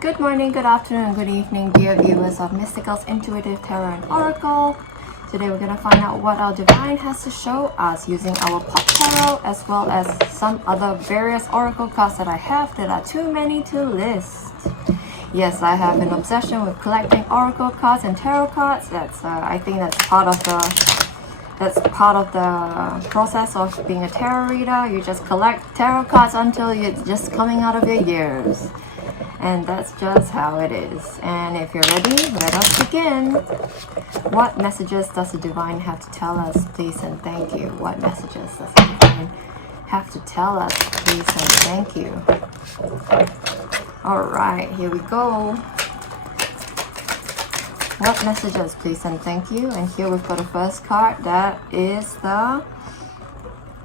Good morning, good afternoon, good evening, dear viewers of Mystigal's Intuitive Tarot and Oracle. Today we're going to find out what our Divine has to show us using our Pop Tarot as well as some other various Oracle cards that I have that are too many to list. Yes, I have an obsession with collecting Oracle cards and Tarot cards. I think that's part of the process of being a tarot reader. You just collect tarot cards until you're just coming out of your years. And that's just how it is. And if you're ready, let us begin. What messages does the Divine have to tell us, please and thank you? What messages does the Divine have to tell us, please and thank you? Alright, here we go. What messages, please and thank you? And here we've got the first card. That is the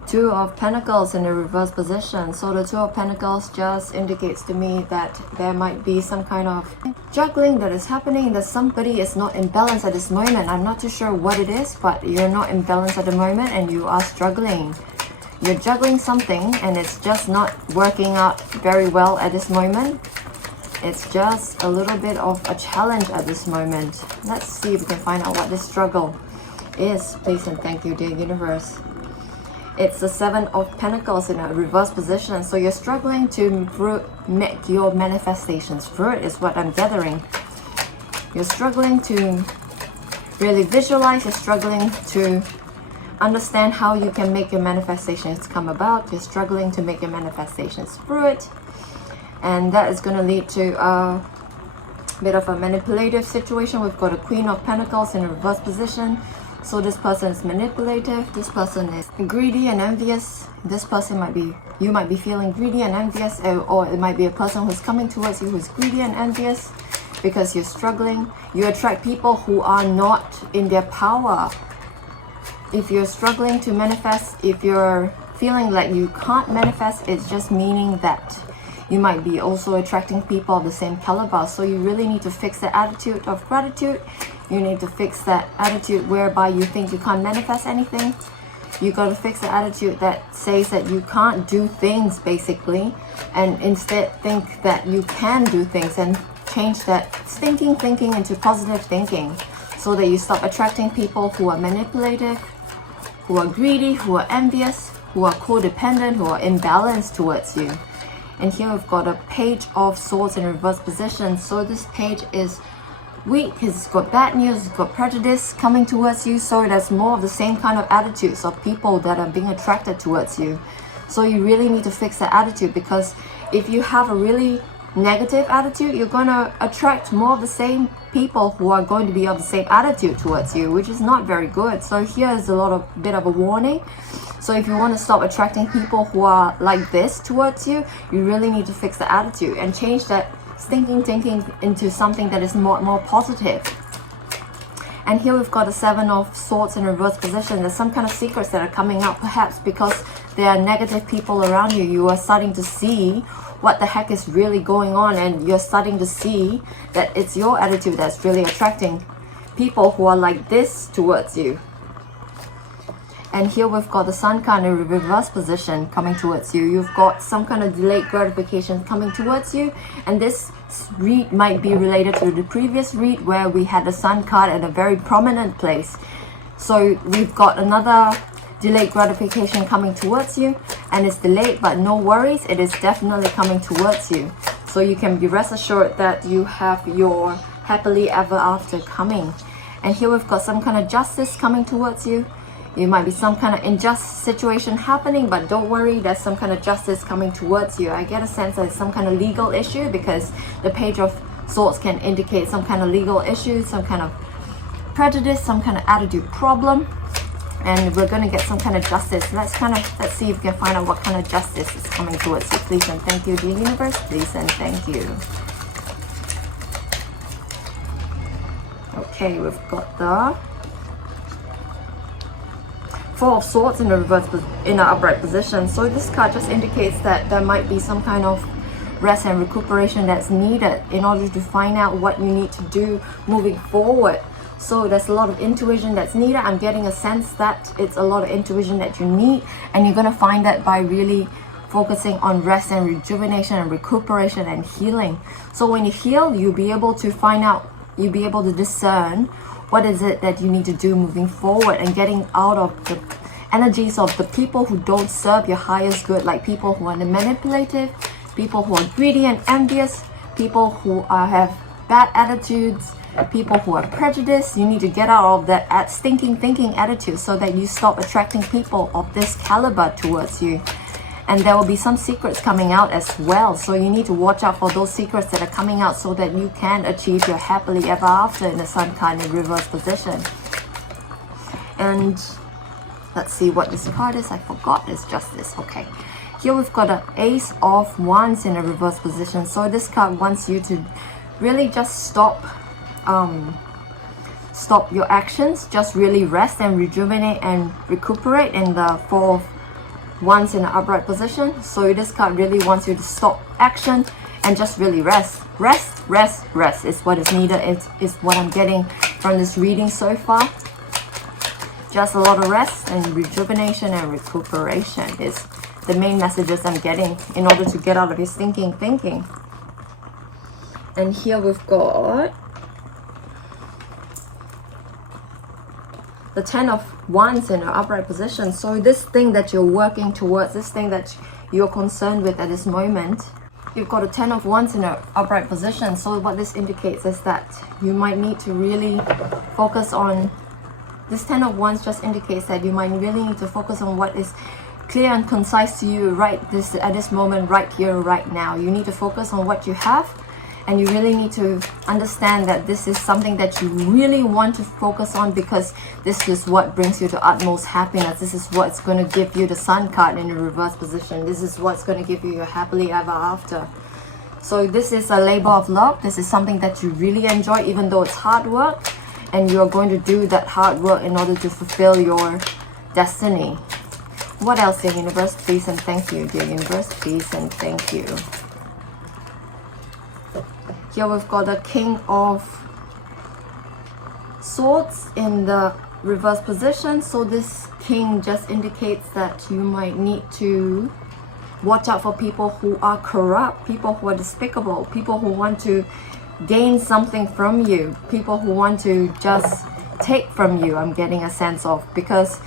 Two of Pentacles in the reverse position. So the Two of Pentacles just indicates to me that there might be some kind of juggling that is happening, that somebody is not in balance at this moment. I'm not too sure what it is, but you're not in balance at the moment and you are struggling. You're juggling something and it's just not working out very well at this moment. It's just a little bit of a challenge at this moment. Let's see if we can find out what this struggle is. Please and thank you, dear universe. It's the Seven of Pentacles in a reverse position. So you're struggling to make your manifestations. Fruit is what I'm gathering. You're struggling to really visualize. You're struggling to understand how you can make your manifestations come about. You're struggling to make your manifestations fruit. And that is going to lead to a bit of a manipulative situation. We've got a Queen of Pentacles in a reverse position. So this person is manipulative, this person is greedy and envious. This person you might be feeling greedy and envious, or it might be a person who's coming towards you who's greedy and envious because you're struggling. You attract people who are not in their power. If you're struggling to manifest, if you're feeling like you can't manifest, it's just meaning that you might be also attracting people of the same caliber. So you really need to fix the attitude of gratitude. You need to fix that attitude whereby you think you can't manifest anything. You got to fix the attitude that says that you can't do things, basically, and instead think that you can do things, and change that stinking thinking into positive thinking so that you stop attracting people who are manipulative, who are greedy, who are envious, who are codependent, who are imbalanced towards you. And here we've got a Page of Swords in reverse position. So this page is weak, it's got bad news, it's got prejudice coming towards you. So that's more of the same kind of attitudes of people that are being attracted towards you. So you really need to fix that attitude, because if you have a really negative attitude, you're going to attract more of the same people who are going to be of the same attitude towards you, which is not very good. So here is a bit of a warning. So if you want to stop attracting people who are like this towards you, you really need to fix the attitude and change that stinking thinking into something that is more positive. And here we've got the Seven of Swords in reverse position. There's some kind of secrets that are coming out, perhaps because there are negative people around you. You are starting to see what the heck is really going on, and you're starting to see that it's your attitude that's really attracting people who are like this towards you. And here we've got the Sun card in reverse position coming towards you. You've got some kind of delayed gratification coming towards you. And this read might be related to the previous read where we had the Sun card at a very prominent place. So we've got another delayed gratification coming towards you. And it's delayed, but no worries. It is definitely coming towards you. So you can be rest assured that you have your happily ever after coming. And here we've got some kind of justice coming towards you. You might be some kind of unjust situation happening, but don't worry, there's some kind of justice coming towards you. I get a sense that it's some kind of legal issue, because the Page of Swords can indicate some kind of legal issue, some kind of prejudice, some kind of attitude problem. And we're going to get some kind of justice. Let's see if we can find out what kind of justice is coming towards you. Please and thank you, dear universe. Please and thank you. Okay, we've got the Four of Swords in an upright position. So this card just indicates that there might be some kind of rest and recuperation that's needed in order to find out what you need to do moving forward. So there's a lot of intuition that's needed. I'm getting a sense that it's a lot of intuition that you need, and you're going to find that by really focusing on rest and rejuvenation and recuperation and healing. So when you heal, you'll be able to find out, you'll be able to discern what is it that you need to do moving forward, and getting out of the energies of the people who don't serve your highest good, like people who are manipulative, people who are greedy and envious, people who have bad attitudes, people who are prejudiced. You need to get out of that stinking thinking attitude so that you stop attracting people of this caliber towards you. And there will be some secrets coming out as well, so you need to watch out for those secrets that are coming out so that you can achieve your happily ever after in the sun card in reverse position. And let's see what this card is. I forgot it's just this. Okay, here we've got an Ace of Wands in a reverse position. So this card wants you to really just stop your actions, just really rest and rejuvenate and recuperate in the Four of Wands in an upright position. So this card really wants you to stop action and just really rest is what is needed. It's what I'm getting from this reading so far. Just a lot of rest and rejuvenation and recuperation is the main messages I'm getting in order to get out of your stinking thinking. And here we've got the Ten of Wands in an upright position. So this thing that you're working towards, this thing that you're concerned with at this moment, you've got a Ten of Wands in an upright position. So what this indicates is that you might need to really focus on, this Ten of Wands just indicates that you might really need to focus on what is clear and concise to you at this moment, right here, right now. You need to focus on what you have, and you really need to understand that this is something that you really want to focus on, because this is what brings you to utmost happiness. This is what's going to give you the Sun card in the reverse position. This is what's going to give you your happily ever after. So this is a labor of love. This is something that you really enjoy, even though it's hard work, and you're going to do that hard work in order to fulfill your destiny. What else, dear universe? Please and thank you. Dear universe, please and thank you. Here we've got the King of Swords in the reverse position. So this king just indicates that you might need to watch out for people who are corrupt, people who are despicable, people who want to gain something from you, people who want to just take from you, I'm getting a sense of, because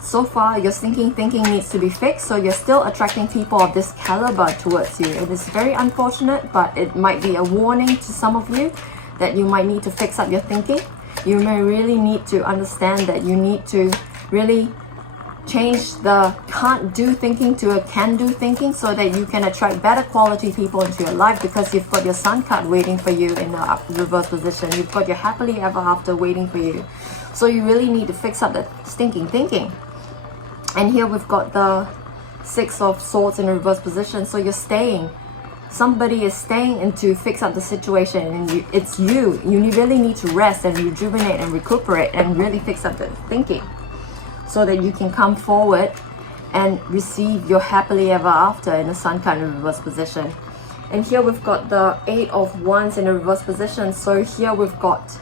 so far your stinking thinking needs to be fixed. So you're still attracting people of this caliber towards you. It is very unfortunate, but it might be a warning to some of you that you might need to fix up your thinking. You may really need to understand that you need to really change the can't do thinking to a can do thinking, so that you can attract better quality people into your life, because you've got your Sun card waiting for you in the reverse position. You've got your happily ever after waiting for you. So you really need to fix up the stinking thinking. And here we've got the Six of Swords in the reverse position. So you're staying. Somebody is staying and to fix up the situation, and it's you. You really need to rest and rejuvenate and recuperate and really fix up the thinking, so that you can come forward and receive your happily ever after in the Sun card in the reverse position. And here we've got the Eight of Wands in the reverse position. So here we've got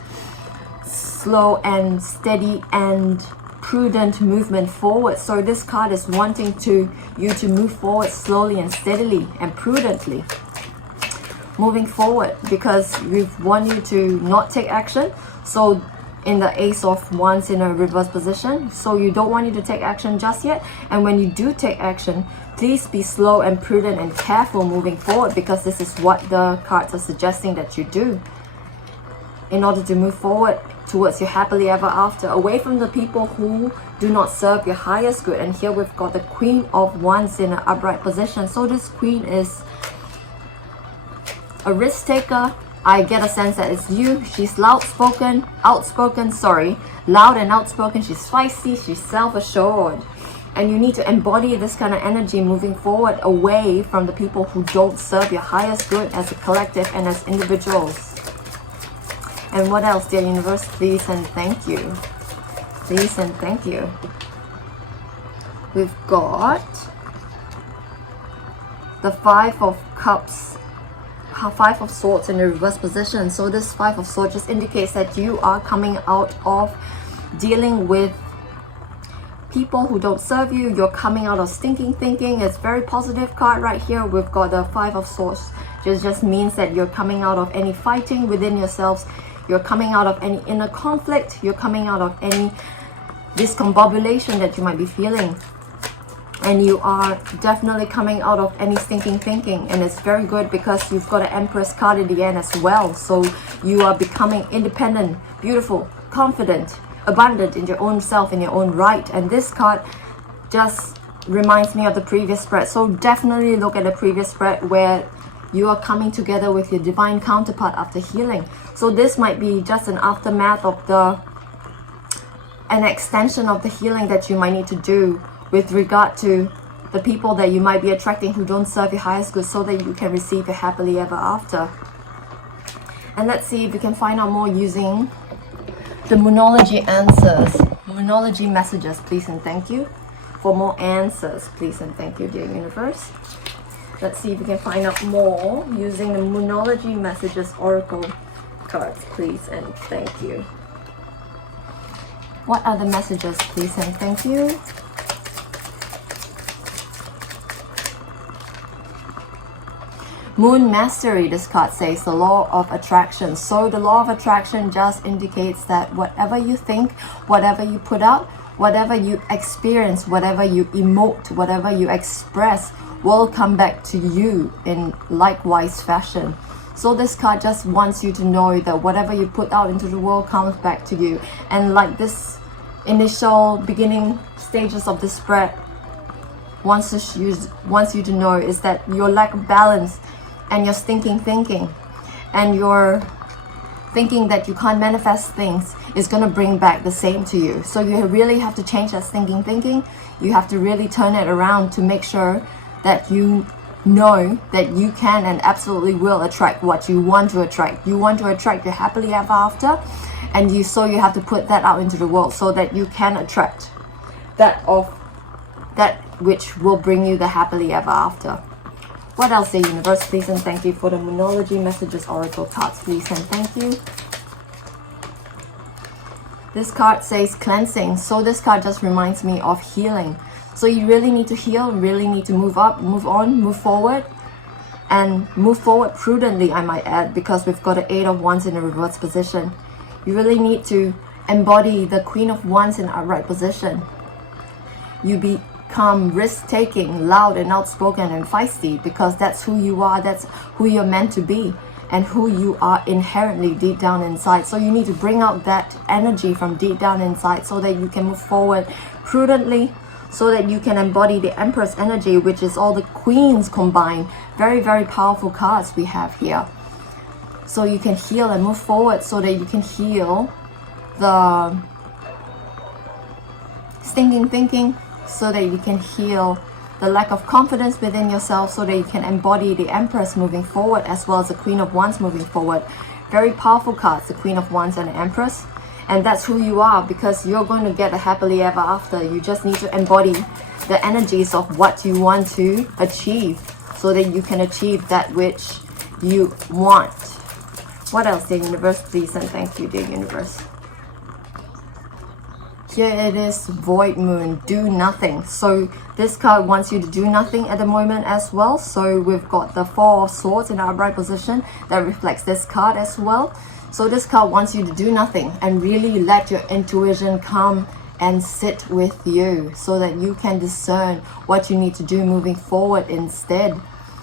slow and steady and prudent movement forward. So this card is wanting you to move forward slowly and steadily and prudently, moving forward, because we want you to not take action. So in the Ace of Wands in a reverse position, so you don't want you to take action just yet. And when you do take action, please be slow and prudent and careful moving forward, because this is what the cards are suggesting that you do in order to move forward towards your happily ever after, away from the people who do not serve your highest good. And here we've got the Queen of Wands in an upright position. So this queen is a risk taker. I get a sense that it's you. She's loud and outspoken. She's feisty, she's self-assured. And you need to embody this kind of energy moving forward, away from the people who don't serve your highest good as a collective and as individuals. And what else, dear universe? Please and thank you. Please and thank you. We've got the Five of Cups, Five of Swords in the reverse position. So this Five of Swords just indicates that you are coming out of dealing with people who don't serve you. You're coming out of stinking thinking. It's very positive card right here. We've got the 5 of Swords. Just means that you're coming out of any fighting within yourselves. You're coming out of any inner conflict. You're coming out of any discombobulation that you might be feeling. And you are definitely coming out of any stinking thinking. And it's very good because you've got an Empress card in the end as well. So you are becoming independent, beautiful, confident, abundant in your own self, in your own right. And this card just reminds me of the previous spread. So definitely look at the previous spread where you are coming together with your divine counterpart after healing. So this might be just an aftermath of an extension of the healing that you might need to do with regard to the people that you might be attracting who don't serve your highest good, so that you can receive a happily ever after. And let's see if we can find out more using the Moonology answers, Moonology messages, please and thank you. For more answers, please and thank you, dear universe. Let's see if we can find out more using the Moonology messages oracle cards, please and thank you. What are the messages, please and thank you? Moon Mastery, this card says, the law of attraction. So the law of attraction just indicates that whatever you think, whatever you put out, whatever you experience, whatever you emote, whatever you express will come back to you in likewise fashion. So this card just wants you to know that whatever you put out into the world comes back to you. And like this initial beginning stages of the spread wants you to know is that your lack of balance and your stinking thinking and your thinking that you can't manifest things is going to bring back the same to you. So you really have to change that stinking thinking. You have to really turn it around to make sure that you know that you can and absolutely will attract what you want to attract. You want to attract your happily ever after, and you have to put that out into the world so that you can attract that which will bring you the happily ever after. What else, the universe, please and thank you for the Moonology messages oracle cards, please and thank you. This card says cleansing. So this card just reminds me of healing. So you really need to heal, really need to move up, move on, move forward, and move forward prudently, I might add, because we've got an 8 of Wands in a reverse position. You really need to embody the Queen of Wands in upright position. You become risk-taking, loud and outspoken and feisty, because that's who you are, that's who you're meant to be, and who you are inherently deep down inside. So you need to bring out that energy from deep down inside so that you can move forward prudently, so that you can embody the Empress energy, which is all the queens combined. Very, very powerful cards we have here. So you can heal and move forward so that you can heal the stinking thinking, so that you can heal the lack of confidence within yourself, so that you can embody the Empress moving forward as well as the Queen of Wands moving forward. Very powerful cards, the Queen of Wands and the Empress. And that's who you are, because you're going to get a happily ever after. You just need to embody the energies of what you want to achieve so that you can achieve that which you want. What else, dear universe, please and thank you, dear universe. Here it is, Void Moon, do nothing. So this card wants you to do nothing at the moment as well. So we've got the 4 of Swords in our upright position that reflects this card as well. So this card wants you to do nothing and really let your intuition come and sit with you so that you can discern what you need to do moving forward instead.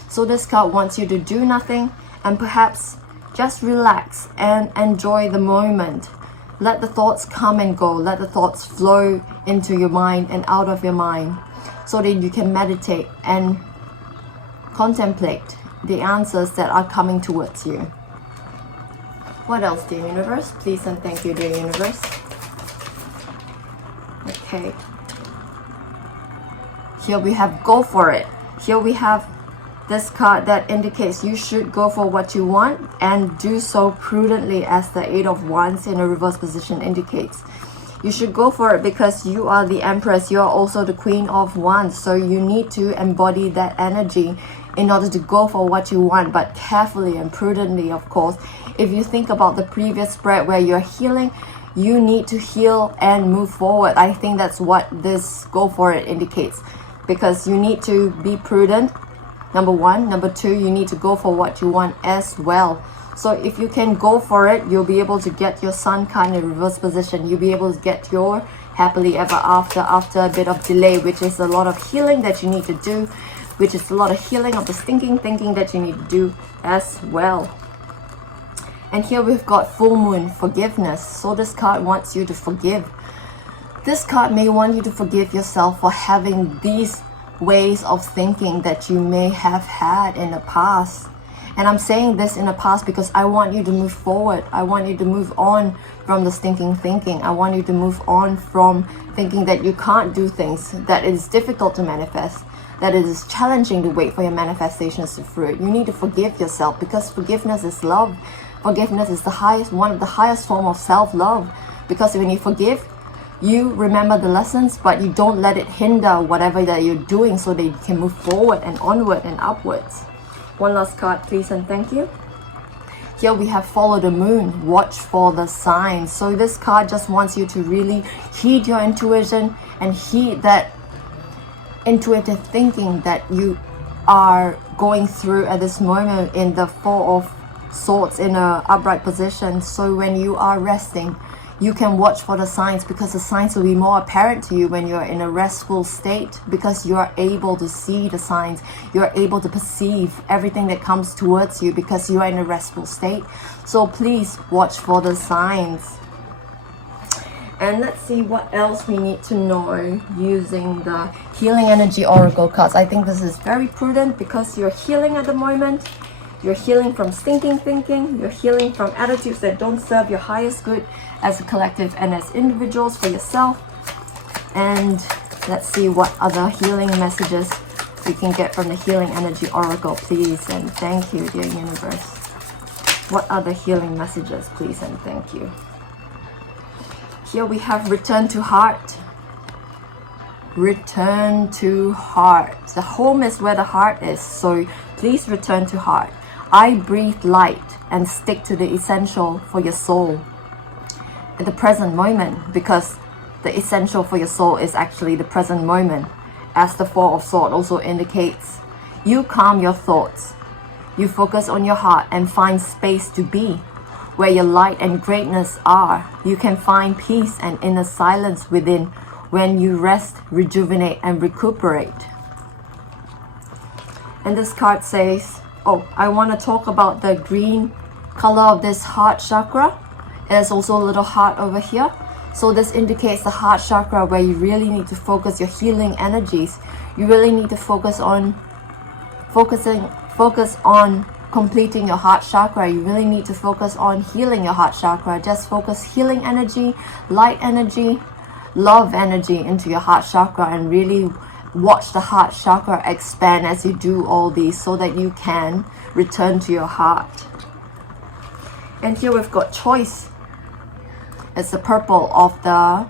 So this card wants you to do nothing and perhaps just relax and enjoy the moment. Let the thoughts come and go. Let the thoughts flow into your mind and out of your mind so that you can meditate and contemplate the answers that are coming towards you. What else, dear universe? Please and thank you, dear universe. Okay. Here we have go for it. Here we have this card that indicates you should go for what you want and do so prudently, as the 8 of Wands in a reverse position indicates. You should go for it because you are the Empress. You are also the Queen of Wands. So you need to embody that energy in order to go for what you want, but carefully and prudently, of course. If you think about the previous spread where you're healing, You need to heal and move forward. I think that's what this go for it indicates, because you need to be prudent, number one. Number two, you need to go for what you want as well. So if you can go for it, you'll be able to get your sun card in reverse position. You'll be able to get your happily ever after a bit of delay, which is a lot of healing that you need to do, which is a lot of healing of the stinking thinking that you need to do as well. And here we've got full moon, forgiveness. So this card wants you to forgive. This card may want you to forgive yourself for having these ways of thinking that you may have had in the past. And I'm saying this in the past because I want you to move forward. I want you to move on from the stinking thinking. I want you to move on from thinking that you can't do things, that it is difficult to manifest, that it is challenging to wait for your manifestations to fruit. You need to forgive yourself, because forgiveness is love. Forgiveness is one of the highest form of self-love. Because when you forgive, you remember the lessons, but you don't let it hinder whatever that you're doing, so that you can move forward and onward and upwards. One last card, please and thank you. Here we have follow the moon, watch for the signs. So this card just wants you to really heed your intuition and heed that intuitive thinking that you are going through at this moment in the Four of Swords in a upright position. So when you are resting, you can watch for the signs, because the signs will be more apparent to you when you're in a restful state, because you are able to see the signs. You're able to perceive everything that comes towards you because you are in a restful state. So please watch for the signs. And let's see what else we need to know using the Healing Energy Oracle cards. I think this is very prudent because you're healing at the moment. You're healing from stinking thinking. You're healing from attitudes that don't serve your highest good as a collective and as individuals for yourself. And let's see what other healing messages we can get from the Healing Energy Oracle, please and thank you, dear universe. What other healing messages, please and thank you. Here we have return to heart. Return to heart. The home is where the heart is, so please return to heart. I breathe light and stick to the essential for your soul at the present moment, because the essential for your soul is actually the present moment. As the Four of Swords also indicates, you calm your thoughts. You focus on your heart and find space to be. Where your light and greatness are, you can find peace and inner silence within when you rest, rejuvenate, and recuperate. And this card says, oh, I want to talk about the green color of this heart chakra. There's also a little heart over here. So this indicates the heart chakra, where you really need to focus your healing energies. You really need to focus on completing your heart chakra. You really need to focus on healing your heart chakra. Just focus healing energy, light energy, love energy into your heart chakra, and really watch the heart chakra expand as you do all these, so that you can return to your heart. And here we've got choice. It's the purple of the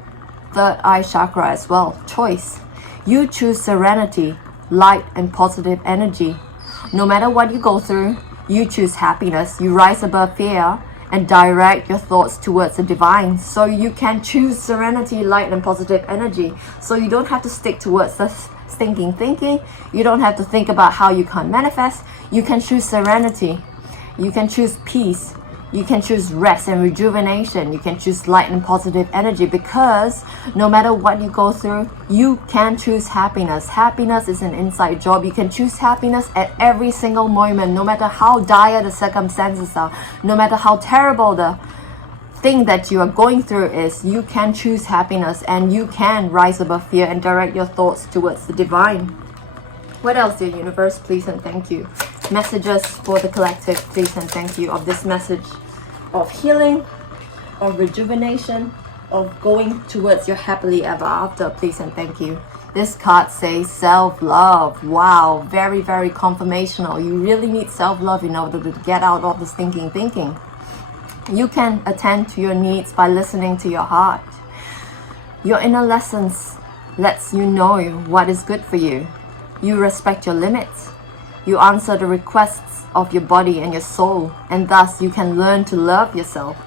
third eye chakra as well. Choice. You choose serenity, light, and positive energy. No matter what you go through, you choose happiness. You rise above fear and direct your thoughts towards the divine. So you can choose serenity, light, and positive energy. So you don't have to stick towards the stinking thinking. You don't have to think about how you can't manifest. You can choose serenity. You can choose peace. You can choose rest and rejuvenation. You can choose light and positive energy, because no matter what you go through, you can choose happiness. Happiness is an inside job. You can choose happiness at every single moment, no matter how dire the circumstances are, no matter how terrible the thing that you are going through is. You can choose happiness, and you can rise above fear and direct your thoughts towards the divine. What else, dear universe? Please and thank you. Messages for the collective, please and thank you, of this message of healing, of rejuvenation, of going towards your happily ever after, please and thank you. This card says self-love. Wow, very, very confirmational. You really need self-love in order to get out of the stinking thinking. You can attend to your needs by listening to your heart. Your inner lessons lets you know what is good for you. You respect your limits. You answer the requests of your body and your soul, and thus you can learn to love yourself.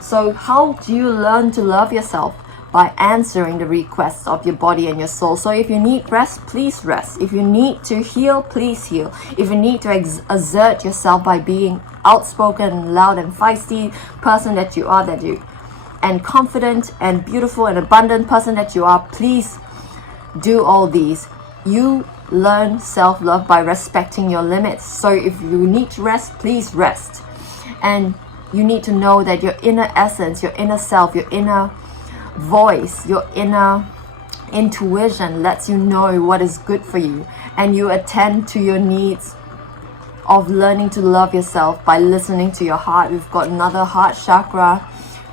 So how do you learn to love yourself? By answering the requests of your body and your soul. So if you need rest, please rest. If you need to heal, please heal. If you need to exert yourself by being outspoken, loud and feisty person that you are, and confident and beautiful and abundant person that you are, please do all these. You learn self-love by respecting your limits. So if you need to rest, please rest. And you need to know that your inner essence, your inner self, your inner voice, your inner intuition lets you know what is good for you, and you attend to your needs of learning to love yourself by listening to your heart. We've got another heart chakra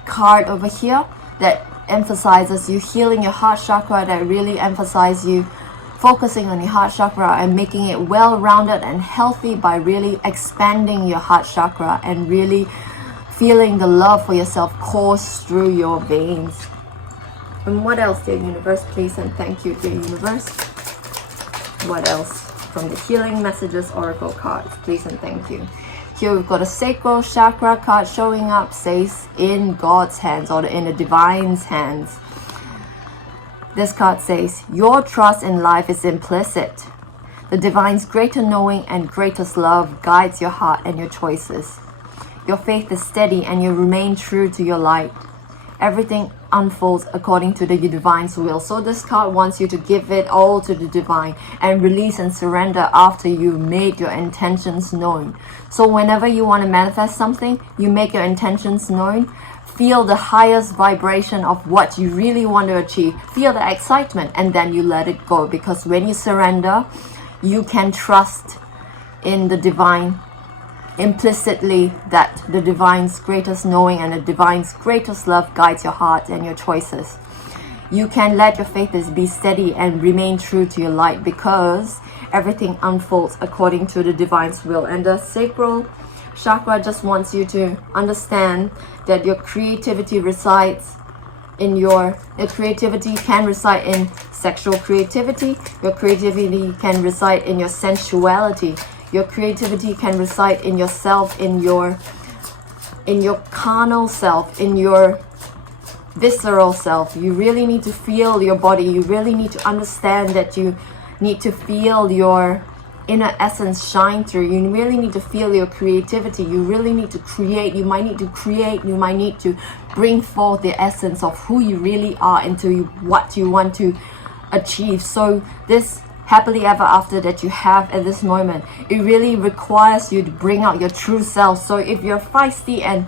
card over here that emphasizes you healing your heart chakra, that really emphasizes you focusing on your heart chakra and making it well-rounded and healthy by really expanding your heart chakra and really feeling the love for yourself course through your veins. And what else, dear universe, please and thank you, dear universe. What else from the healing messages oracle cards, please and thank you. Here we've got a sacral chakra card showing up, says in God's hands or in the divine's hands. This card says, your trust in life is implicit. The divine's greater knowing and greatest love guides your heart and your choices. Your faith is steady and you remain true to your light. Everything unfolds according to the divine's will. So this card wants you to give it all to the divine and release and surrender after you made your intentions known. So whenever you want to manifest something, you make your intentions known. Feel the highest vibration of what you really want to achieve. Feel the excitement and then you let it go. Because when you surrender, you can trust in the divine implicitly, that the divine's greatest knowing and the divine's greatest love guides your heart and your choices. You can let your faith be steady and remain true to your light because everything unfolds according to the divine's will. And the sacral chakra just wants you to understand that your creativity resides in your creativity can reside in sexual creativity. Your creativity can reside in your sensuality. Your creativity can reside in yourself, in your carnal self, in your visceral self. You really need to feel your body. You really need to understand that you need to feel your inner essence shine through. You really need to feel your creativity. You really need to create. You might need to create. You might need to bring forth the essence of who you really are into what you want to achieve. So this happily ever after that you have at this moment, it really requires you to bring out your true self. So if you're feisty and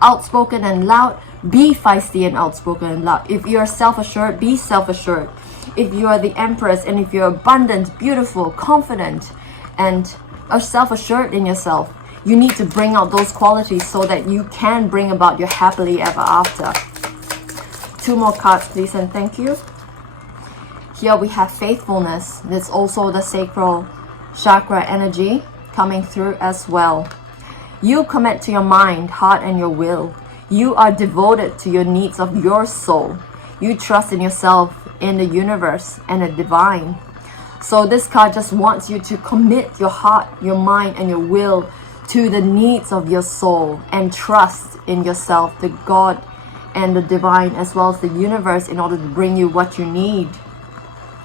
outspoken and loud, be feisty and outspoken and loud. If you're self-assured, be self-assured. If you are the empress and if you're abundant, beautiful, confident and are self-assured in yourself, you need to bring out those qualities so that you can bring about your happily ever after. 2 more cards please and thank you. Here we have faithfulness. That's also the sacral chakra energy coming through as well. You commit to your mind, heart and your will. You are devoted to your needs of your soul. You trust in yourself, in the universe and the divine. So this card just wants you to commit your heart, your mind and your will to the needs of your soul and trust in yourself, the God and the divine as well as the universe in order to bring you what you need.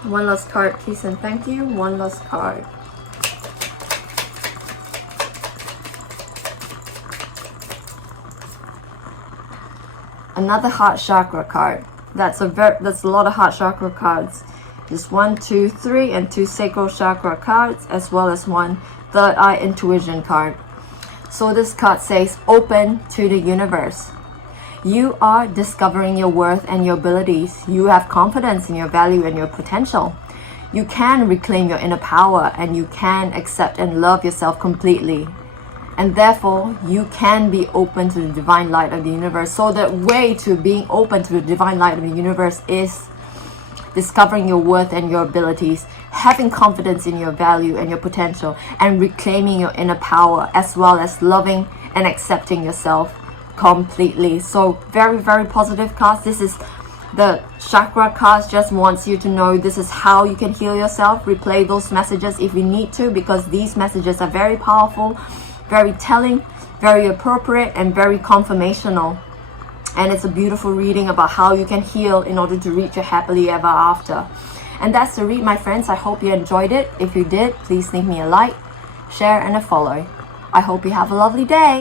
1 last card please and thank you. 1 last card. Another heart chakra card. That's a lot of heart chakra cards. There's 1, 2, 3 and 2 sacral chakra cards as well as 1 third eye intuition card. So this card says open to the universe. You are discovering your worth and your abilities. You have confidence in your value and your potential. You can reclaim your inner power and you can accept and love yourself completely. And therefore, you can be open to the divine light of the universe. So the way to being open to the divine light of the universe is discovering your worth and your abilities, having confidence in your value and your potential, and reclaiming your inner power, as well as loving and accepting yourself completely. So very, very positive cards. This is the chakra cards just wants you to know this is how you can heal yourself. Replay those messages if you need to, because these messages are very powerful, very telling, very appropriate and very confirmational. And it's a beautiful reading about how you can heal in order to reach your happily ever after. And that's the read, my friends. I hope you enjoyed it. If you did, please leave me a like, share, and a follow. I hope you have a lovely day.